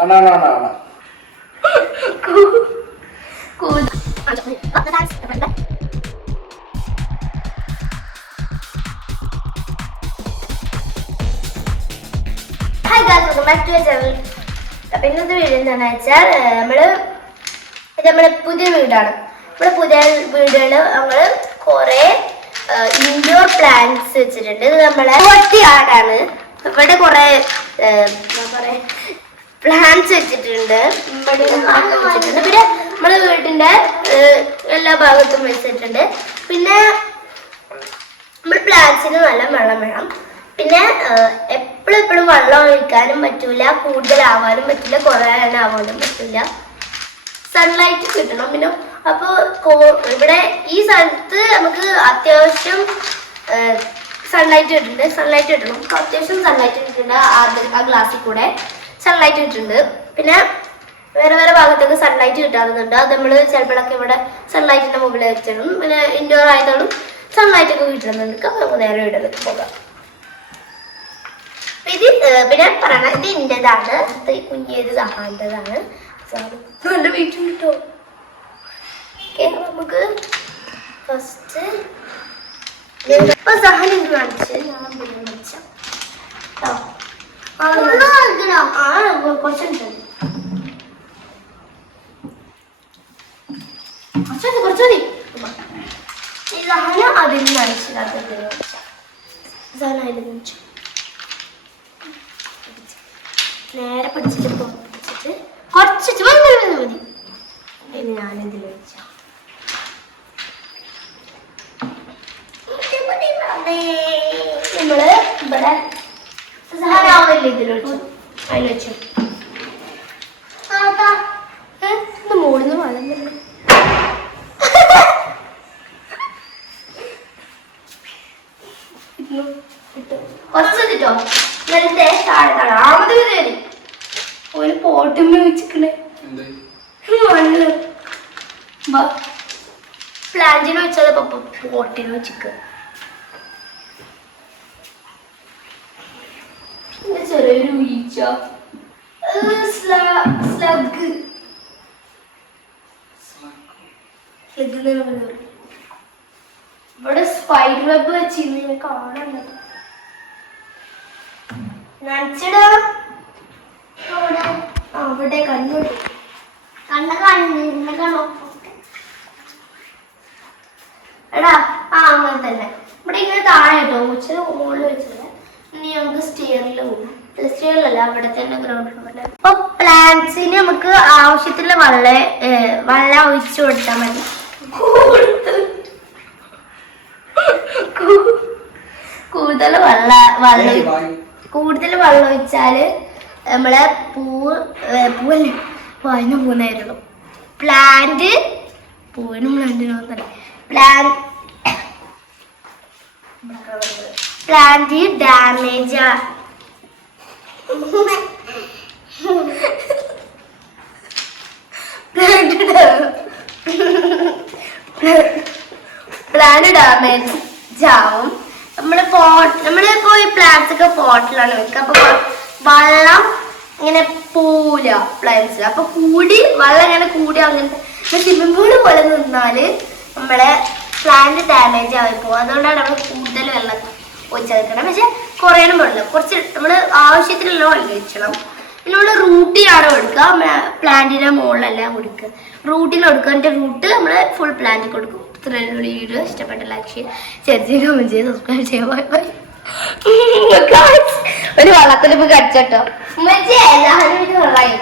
അപ്പൊ ഇന്നത്തെ വീട് എന്താണെന്ന് വെച്ചാൽ നമ്മള് പുതിയ വീടാണ്. നമ്മുടെ പുതിയ വീടുകള് നമ്മള് കുറെ ഇൻഡോർ പ്ലാന്റ്സ് വെച്ചിട്ടുണ്ട്. ഇത് നമ്മളെ ആടാണ്. ഇവിടെ കുറെ എന്താ പറയാ പ്ലാന്റ്സ് വെച്ചിട്ടുണ്ട്. ഇവിടെ വെച്ചിട്ടുണ്ട്. പിന്നെ നമ്മുടെ വീടിന്റെ എല്ലാ ഭാഗത്തും വെച്ചിട്ടുണ്ട്. പിന്നെ നമ്മൾ പ്ലാന്റ്സിന് നല്ല വെള്ളം വേണം. പിന്നെ എപ്പോഴും വെള്ളം ഒഴിക്കാനും പറ്റൂല, കൂടുതലാവാനും പറ്റില്ല, കുറേ ആവാനും പറ്റില്ല. സൺലൈറ്റ് കിട്ടണം. പിന്നെ അപ്പോൾ ഇവിടെ ഈ സ്ഥലത്ത് നമുക്ക് അത്യാവശ്യം സൺലൈറ്റ് കിട്ടുന്നുണ്ട്. അത്യാവശ്യം സൺലൈറ്റ് കിട്ടുന്നുണ്ട്. ആ ഗ്ലാസ്സിൽ കൂടെ സൺലൈറ്റ് കിട്ടുന്നുണ്ട്. പിന്നെ വേറെ ഭാഗത്തൊക്കെ സൺലൈറ്റ് കിട്ടാറുണ്ട്. അത് നമ്മൾ ചിലപ്പോഴൊക്കെ ഇവിടെ സൺലൈറ്റിന്റെ മുകളിൽ വെച്ചിടും. പിന്നെ ഇൻഡോർ ആയതോടും സൺലൈറ്റ് ഒക്കെ കിട്ടുന്നുണ്ട്. നമുക്ക് നേരെ വീട്ടിലേക്ക് പോകാം. ഇത് പിന്നെ പറയണ ഇത് ഇന്റേതാണ്, കുഞ്ഞേത് സഹാന്റേതാണ്. നല്ല വീട്ടിൽ കിട്ടോ. നമുക്ക് ഫസ്റ്റ് സഹാൻ ഇത് കാണിച്ച് ഞാൻ കുറച്ചുണ്ട്. ഈ സഹാന അതിന് കാണിച്ചില്ല. നേരെ പിടിച്ചിട്ട് കുറച്ചിട്ട് മതി. ഇനി ഞാനിതിൽ വെച്ച നമ്മള് ഇവിടെ സഹാനാവില്ല. ഇതിൽ വെച്ചു അതിൽ വെച്ചു മൂടുന്ന് വെള്ളം തന്നെ. കുറച്ച് കിട്ടോ വെറുതെ താഴെ താഴാമത് കയറി ഒരു പോട്ടുമ്മ വെച്ചിക്കണേ. പ്ലാന്റിന് വെച്ചത് പോട്ടിന് വെച്ചിക്ക. ചെറിയൊരു ഈച്ച സ്ലഗ് ഇവിടെ സ്പൈഡർ വെബ് വെച്ചിരുന്നു കാണുന്നുണ്ട്. നനച്ചിടാ അവിടെ കണ്ണുണ്ട്. കാണോ എടാ? അങ്ങനെ തന്നെ ഇവിടെ ഇങ്ങനെ താഴെ കേട്ടോ. ഉച്ചന് മുകളിൽ വെച്ചില്ല. ഇനി നമുക്ക് സ്റ്റെയറിൽ പോകും. സ്റ്റെയറിലല്ല, അവിടെ തന്നെ ഗ്രൗണ്ട് ഫ്ലോറിൽ. അപ്പൊ പ്ലാന്റ്സിന് നമുക്ക് ആവശ്യത്തിലുള്ള വെള്ളം ഒഴിച്ചു കൊടുത്താൽ മതി. കൂടുതൽ വെള്ളം ഒഴിച്ചാല് നമ്മളെ പൂവല്ല അതിന് പോകുന്നായിരുന്നു. പൂവിനും പ്ലാന്റിനും പ്ലാന്റ് ഡാമേജാ. പ്ലാന്റ് ഡാമേജ് ആവും. നമ്മളിപ്പോ ഈ പ്ലാന്റ്സ് ഒക്കെ പോട്ടിലാണ് വെക്കുക. അപ്പൊ വെള്ളം ഇങ്ങനെ പോവില്ല പ്ലാന്റ്സിൽ. അപ്പൊ വെള്ളം ഇങ്ങനെ കൂടി അങ്ങനത്തെ സ്വിമ്മിംഗ് പൂള് പോലെ നിന്നാല് നമ്മളെ പ്ലാന്റ് ഡാമേജ് ആയി പോകും. അതുകൊണ്ടാണ് നമ്മൾ കൂടുതൽ വെള്ളം ഒഴിച്ചെടുക്കണം. പക്ഷെ കുറയാനും പാടില്ല. കുറച്ച് നമ്മൾ ആവശ്യത്തിനുള്ള വെള്ളം ഒഴിക്കണം. പിന്നെ നമ്മൾ റൂട്ടിനാണ് കൊടുക്കുക. പ്ലാന്റിന്റെ മുകളിലല്ല കൊടുക്കുക. റൂട്ടിന് കൊടുക്കുക. അതിന്റെ റൂട്ട് നമ്മൾ ഫുൾ പ്ലാന്റിൽ കൊടുക്കും. ഇത്രയും വീഡിയോ ഇഷ്ടപ്പെട്ട ലൈക്ക് ചെയ്യുക, ഷെയർ ചെയ്യുക, കമന്റ് ചെയ്യുക, സബ്സ്ക്രൈബ് ചെയ്യുക. Bye bye. ഒരു വള്ളത്തിൽ കടിച്ചോ. വെള്ളമായി